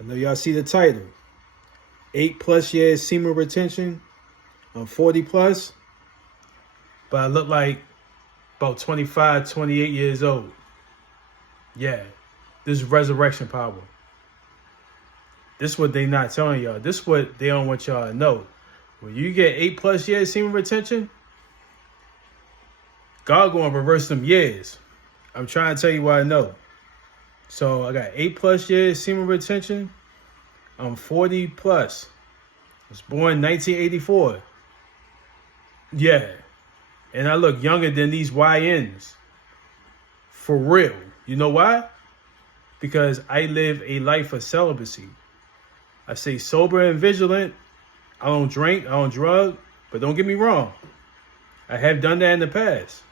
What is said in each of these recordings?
I know y'all see the title. 8+ years semen retention. I'm 40 plus, but I look like about 25, 28 years old. Yeah, this is resurrection power. This is what they not telling y'all. This is what they don't want y'all to know. When you get 8+ years semen retention, God gonna reverse them years. I'm trying to tell you what I know. So I got 8+ years semen retention. I'm 40 plus. I was born 1984. Yeah. And I look younger than these YNs. For real. You know why? Because I live a life of celibacy. I stay sober and vigilant. I don't drink. I don't drug. But don't get me wrong. I have done that in the past.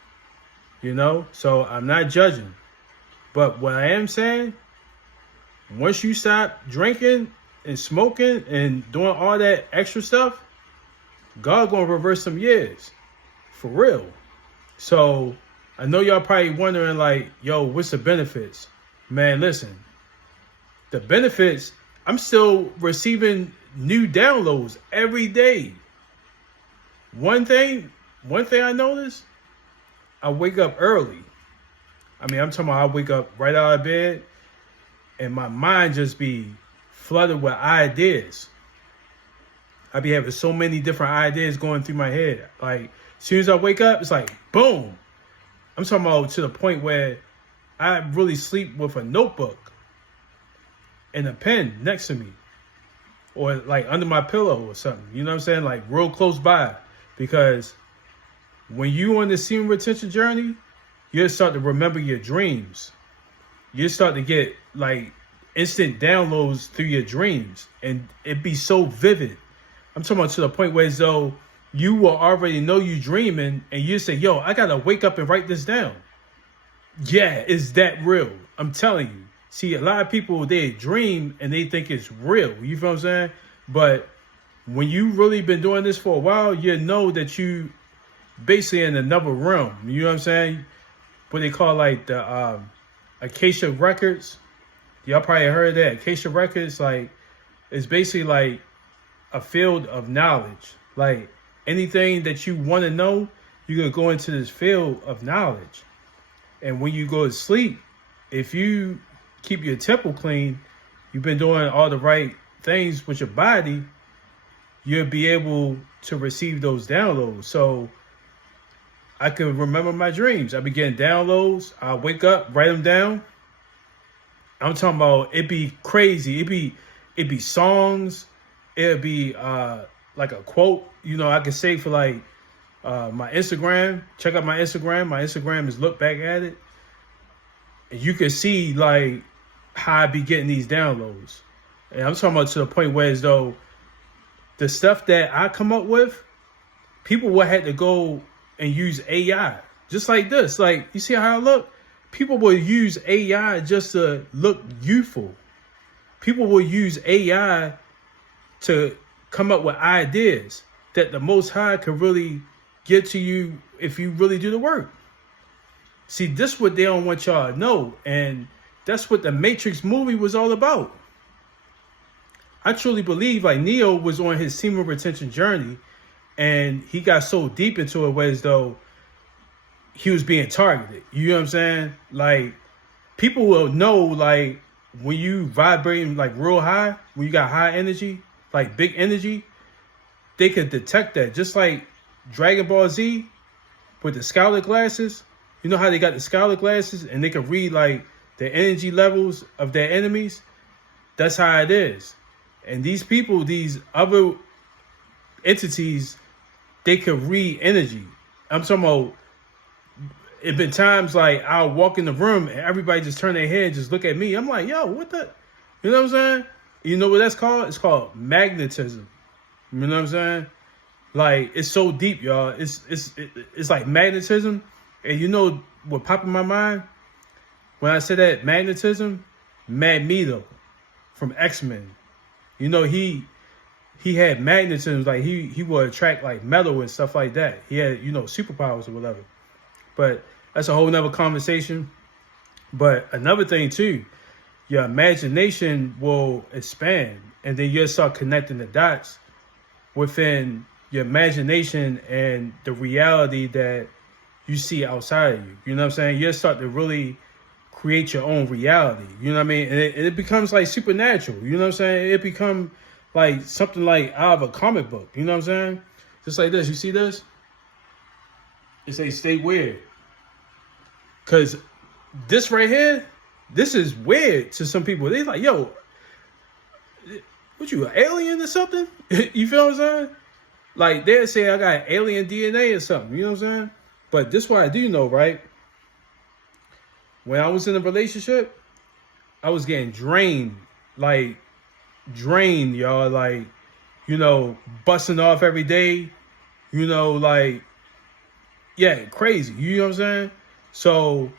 You know? So I'm not judging. But what I am saying, once you stop drinking and smoking and doing all that extra stuff, God gonna reverse some years. For real. So I know y'all probably wondering like, yo, what's the benefits? Man, listen. The benefits, I'm still receiving new downloads every day. One thing I noticed, I wake up early. I mean, I'm talking about I wake up right out of bed and my mind just be flooded with ideas. I be having so many different ideas going through my head. Like, as soon as I wake up, it's like, boom. I'm talking about to the point where I really sleep with a notebook and a pen next to me. Or like under my pillow or something. You know what I'm saying? Like real close by. Because when you on the semen retention journey, you'll start to remember your dreams. You start to get like instant downloads through your dreams. And it be so vivid. I'm talking about to the point where as though you will already know you dreaming and you say, yo, I got to wake up and write this down. Yeah, it's that real. I'm telling you. See, a lot of people, they dream and they think it's real. You feel what I'm saying? But when you really been doing this for a while, you know that you basically in another realm. You know what I'm saying? What they call like the Acacia Records. Y'all probably heard that. Acacia Records, like, it's basically like a field of knowledge. Like anything that you want to know, you're going to go into this field of knowledge. And when you go to sleep, if you keep your temple clean, you've been doing all the right things with your body, you'll be able to receive those downloads. So I can remember my dreams. I be getting downloads. I wake up, write them down. I'm talking about it be crazy. It be songs. It'd be like a quote. You know, I can say for like my Instagram. Check out my Instagram. My Instagram is lookbackaddict. And you can see like how I be getting these downloads. And I'm talking about to the point where as though the stuff that I come up with, people will have to go and use AI. Just like this. Like, you see how I look? People will use AI just to look youthful. People will use AI to come up with ideas that the Most High can really get to you if you really do the work. See, this is what they don't want y'all to know. And that's what the Matrix movie was all about. I truly believe like Neo was on his semen retention journey and he got so deep into it where as though he was being targeted. You know what I'm saying? Like, people will know like when you vibrating like real high, when you got high energy, like big energy, they could detect that. Just like Dragon Ball Z with the Scholar glasses. You know how they got the Scholar glasses and they can read like the energy levels of their enemies? That's how it is. And these people, these other entities, they can read energy. I'm talking about, it been times like I'll walk in the room and everybody just turn their head and just look at me. I'm like, yo, what the? You know what I'm saying? You know what that's called? It's called magnetism. You know what I'm saying? Like, it's so deep, y'all. It's like magnetism. And you know what popped in my mind? When I said that magnetism, Magneto from X-Men. You know, he had magnetism, like he would attract like metal and stuff like that. He had, you know, superpowers or whatever. But that's a whole nother conversation. But another thing too, your imagination will expand, and then you'll start connecting the dots within your imagination and the reality that you see outside of you. You know what I'm saying? You'll start to really create your own reality. You know what I mean? And it becomes like supernatural. You know what I'm saying? It becomes like something like out of a comic book. You know what I'm saying? Just like this. You see this? It says stay weird. Because this right here, this is weird to some people. They like, yo, what you, an alien or something? You feel what I'm saying? Like, they'll say I got alien DNA or something. You know what I'm saying? But this is what I do know, right? When I was in a relationship, I was getting drained. Like, drained, y'all. Like, you know, busting off every day. You know, like, yeah, crazy. You know what I'm saying? So,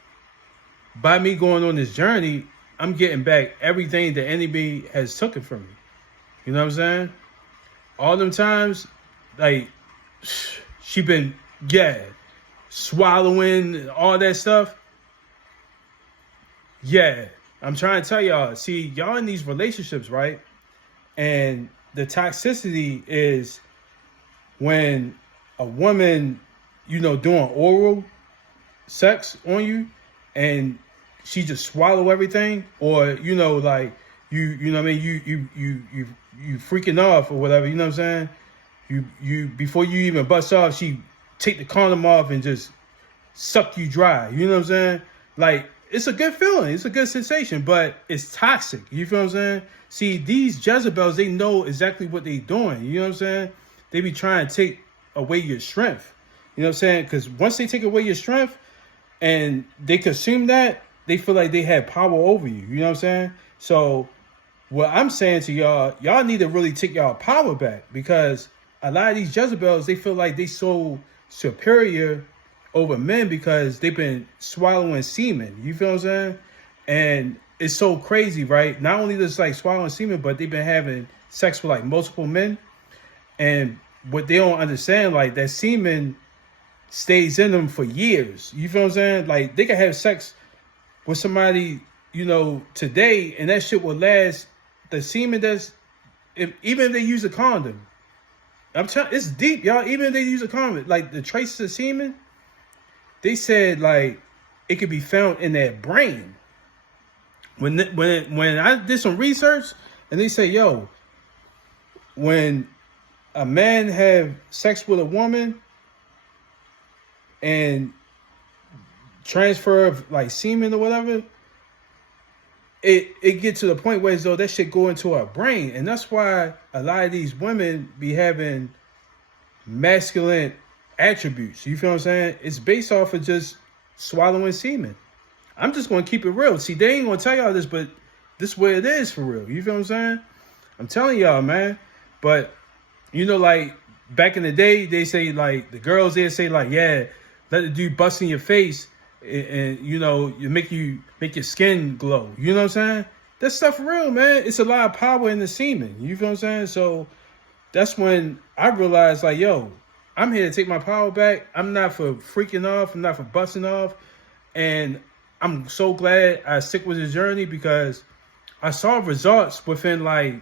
by me going on this journey, I'm getting back everything the enemy has taken from me. You know what I'm saying? All them times, like, she been, yeah, swallowing all that stuff. Yeah, I'm trying to tell y'all. See, y'all in these relationships, right? And the toxicity is when a woman, you know, doing oral sex on you, and she just swallow everything, or you know, like you know what I mean, you freaking off or whatever. You know what I'm saying? You before you even bust off, she take the condom off and just suck you dry. You know what I'm saying? Like, it's a good feeling. It's a good sensation, but it's toxic. You feel what I'm saying? See, these Jezebels, they know exactly what they doing. You know what I'm saying? They be trying to take away your strength. You know what I'm saying? Because once they take away your strength and they consume that, they feel like they have power over you. You know what I'm saying? So what I'm saying to y'all, y'all need to really take y'all power back, because a lot of these Jezebels, they feel like they so superior over men because they've been swallowing semen. You feel what I'm saying? And it's so crazy, right? Not only just like swallowing semen, but they've been having sex with like multiple men. And what they don't understand, like that semen stays in them for years. You feel what I'm saying? Like they can have sex with somebody, you know, today, and that shit will last. The semen does, even if they use a condom. I'm telling, it's deep, y'all. Even if they use a condom, like the traces of semen, they said like it could be found in their brain. When I did some research, and they say, yo, when a man have sex with a woman and transfer of like semen or whatever, it get to the point where as though that shit go into our brain. And that's why a lot of these women be having masculine attributes. You feel what I'm saying? It's based off of just swallowing semen. I'm just going to keep it real. See, they ain't going to tell y'all this, but this is where it is for real. You feel what I'm saying? I'm telling y'all, man. But, you know, like, back in the day, they say, like, the girls, they say, like, yeah, let the dude bust in your face and you know, you make your skin glow. You know what I'm saying? That stuff real, man. It's a lot of power in the semen. You feel what I'm saying? So that's when I realized, like, yo, I'm here to take my power back. I'm not for freaking off. I'm not for busting off. And I'm so glad I stick with this journey, because I saw results within like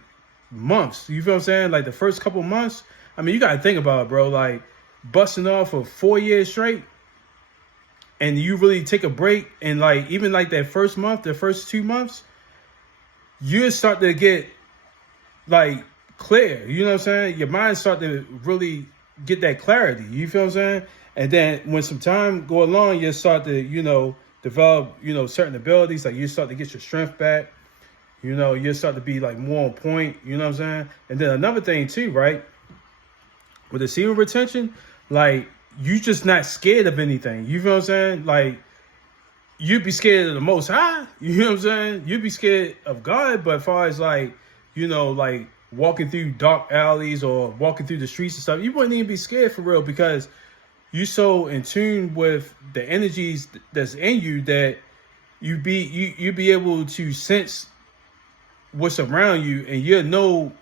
months. You feel what I'm saying? Like the first couple months. I mean, you got to think about it, bro. Like busting off for 4 years straight, and you really take a break, and like even like that first month, the first 2 months, you start to get like clear. You know what I'm saying? Your mind start to really get that clarity. You feel what I'm saying? And then when some time go along, you start to, you know, develop, you know, certain abilities. Like you start to get your strength back. You know, you start to be like more on point. You know what I'm saying? And then another thing too, right? With the semen retention, like you just not scared of anything. You feel what I'm saying? Like you'd be scared of the Most High. You know what I'm saying? You'd be scared of God. But as far as like, you know, like walking through dark alleys or walking through the streets and stuff, you wouldn't even be scared for real, because you so in tune with the energies that's in you that you'd be able to sense what's around you, and you'll know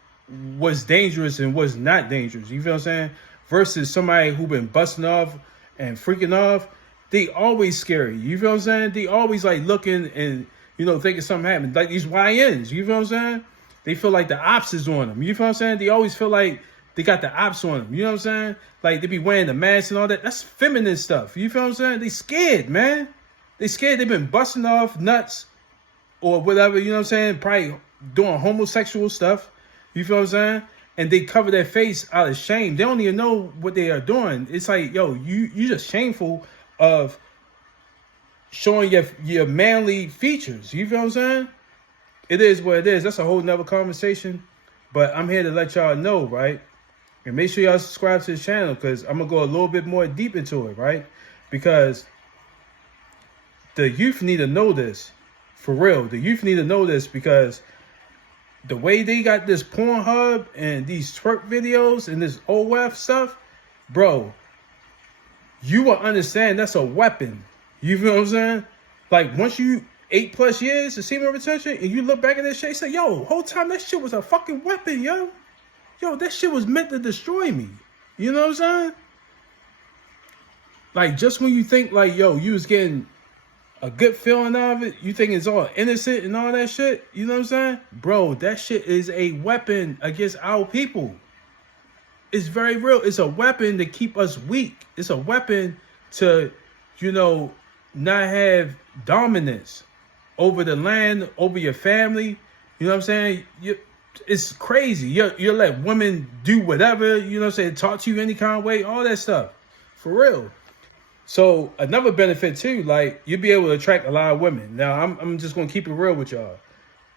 what's dangerous and what's not dangerous. You feel what I'm saying? Versus somebody who been busting off and freaking off, they always scary. You feel what I'm saying? They always like looking and thinking something happened. Like these YNs, you feel what I'm saying? They feel like the ops is on them. You feel what I'm saying? They always feel like they got the ops on them. You know what I'm saying? Like they be wearing the mask and all that. That's feminine stuff. You feel what I'm saying? They scared, man. They scared. They've been busting off nuts or whatever. You know what I'm saying? Probably doing homosexual stuff. You feel what I'm saying? And they cover their face out of shame. They don't even know what they are doing. It's like, yo, you just shameful of showing your manly features. You feel what I'm saying? It is what it is. That's a whole nother conversation. But I'm here to let y'all know, right? And make sure y'all subscribe to the channel because I'm going to go a little bit more deep into it, right? Because the youth need to know this. For real. The youth need to know this because the way they got this Pornhub and these twerk videos and this OF stuff, bro, you will understand that's a weapon. You feel what I'm saying? Like, once you 8+ years of semen retention and you look back at that shit, you say, yo, whole time that shit was a fucking weapon, yo. Yo, that shit was meant to destroy me. You know what I'm saying? Like, just when you think, like, yo, you was getting a good feeling out of it, you think it's all innocent and all that shit, you know what I'm saying? Bro, that shit is a weapon against our people. It's very real. It's a weapon to keep us weak. It's a weapon to, not have dominance over the land, over your family. You know what I'm saying? It's crazy. You let women do whatever, you know what I'm saying, talk to you any kind of way, all that stuff. For real. So another benefit too, like you'll be able to attract a lot of women. Now I'm just gonna keep it real with y'all.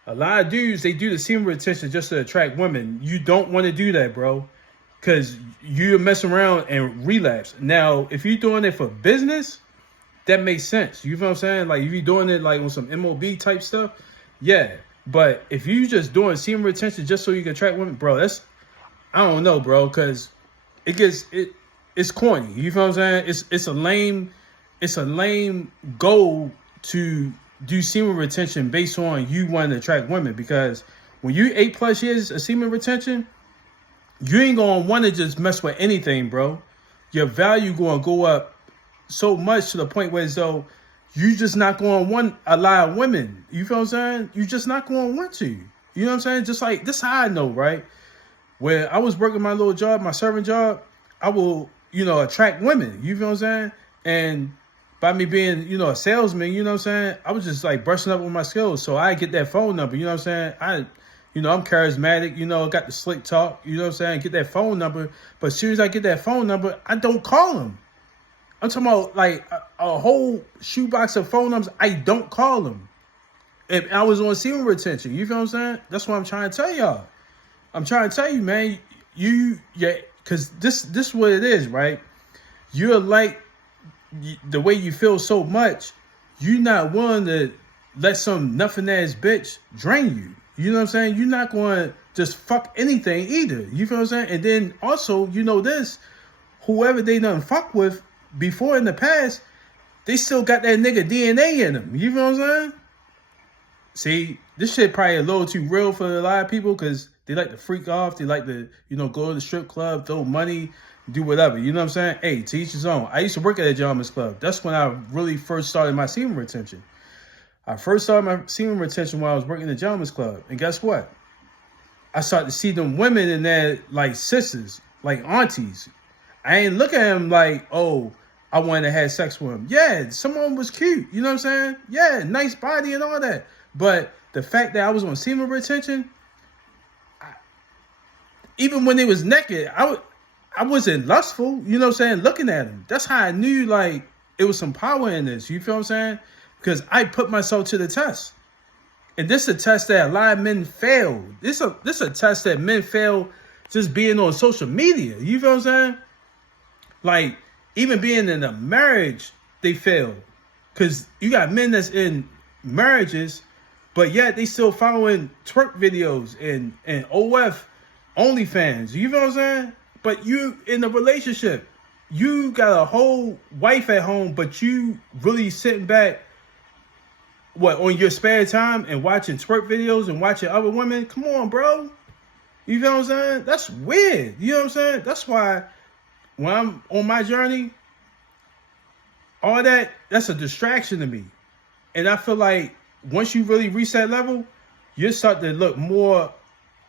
A lot of dudes, they do the semen retention just to attract women. You don't want to do that, bro. Cause you mess around and relapse. Now, if you're doing it for business, that makes sense. You know what I'm saying? Like if you're doing it like on some MOB type stuff, yeah. But if you just doing semen retention just so you can attract women, bro, that's, I don't know, bro, cause it's corny. You feel what I'm saying? It's a lame goal to do semen retention based on you wanting to attract women, because when you 8+ years of semen retention, you ain't gonna want to just mess with anything, bro. Your value gonna go up so much to the point where so you just not gonna want a lot of women. You feel what I'm saying? You just not gonna want to. You know what I'm saying? Just like this, how I know, right? Where I was working my little job, my servant job, I will, attract women. You feel what I'm saying? And by me being, a salesman, you know what I'm saying? I was just like brushing up with my skills. So I get that phone number, you know what I'm saying? I'm charismatic, got the slick talk, you know what I'm saying? Get that phone number. But as soon as I get that phone number, I don't call them. I'm talking about like a whole shoebox of phone numbers. I don't call them. If I was on semen retention, you feel what I'm saying? That's what I'm trying to tell y'all. I'm trying to tell you, man, because this is what it is, right? You're like, the way you feel so much, you're not willing to let some nothing ass bitch drain you. You know what I'm saying? You're not going to just fuck anything either. You feel what I'm saying? And then also, this, whoever they done fuck with before in the past, they still got that nigga DNA in them. You feel what I'm saying? See, this shit probably a little too real for a lot of people because they like to freak off. They like to, go to the strip club, throw money, do whatever. You know what I'm saying? Hey, to each his own. I used to work at a gentleman's club. That's when I really first started my semen retention. I first started my semen retention while I was working at the gentleman's club. And guess what? I started to see them women in there like sisters, like aunties. I ain't look at them like, oh, I wanted to have sex with them. Yeah, some of them was cute. You know what I'm saying? Yeah, nice body and all that. But the fact that I was on semen retention, even when they was naked, I wasn't lustful, you know what I'm saying, looking at them. That's how I knew, like, it was some power in this, you feel what I'm saying? Because I put myself to the test. And this is a test that a lot of men fail. This is a test that men fail just being on social media, you feel what I'm saying? Like, even being in a marriage, they fail. Because you got men that's in marriages, but yet they still following twerk videos and OF OnlyFans. You feel what I'm saying? But you in a relationship, you got a whole wife at home, but you really sitting back, on your spare time and watching twerk videos and watching other women? Come on, bro. You feel what I'm saying? That's weird. You know what I'm saying? That's why when I'm on my journey, all that's a distraction to me. And I feel like once you really reach that level, you start to look more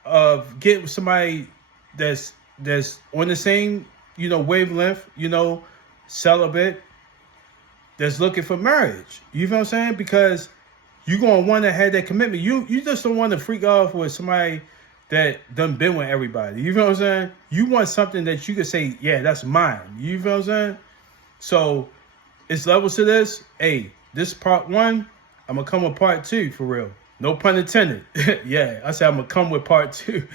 of getting somebody that's on the same, wavelength, celibate, that's looking for marriage. You know what I'm saying? Because you're going to want to have that commitment. You just don't want to freak off with somebody that done been with everybody. You know what I'm saying? You want something that you can say, yeah, that's mine. You know what I'm saying? So it's levels to this. Hey, this part 1, I'm going to come with part 2 for real. No pun intended. Yeah, I said I'm going to come with part 2.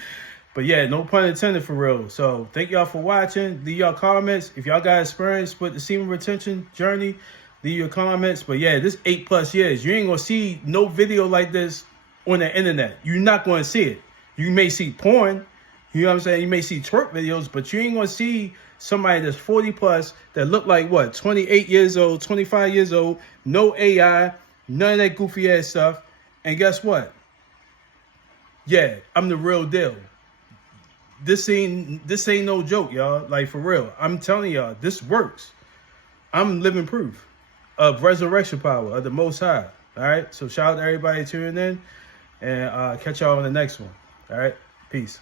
But yeah, no pun intended for real. So thank y'all for watching. Leave y'all comments. If y'all got experience with the semen retention journey, leave your comments. But yeah, this 8+ years. You ain't going to see no video like this on the internet. You're not going to see it. You may see porn. You know what I'm saying? You may see twerk videos, but you ain't going to see somebody that's 40+ that look like what? 28 years old, 25 years old, no AI, none of that goofy ass stuff. And guess what? Yeah, I'm the real deal. This ain't no joke, y'all. Like, for real. I'm telling y'all, this works. I'm living proof of resurrection power of the Most High. All right? So shout out to everybody tuning in. And catch y'all on the next one. All right? Peace.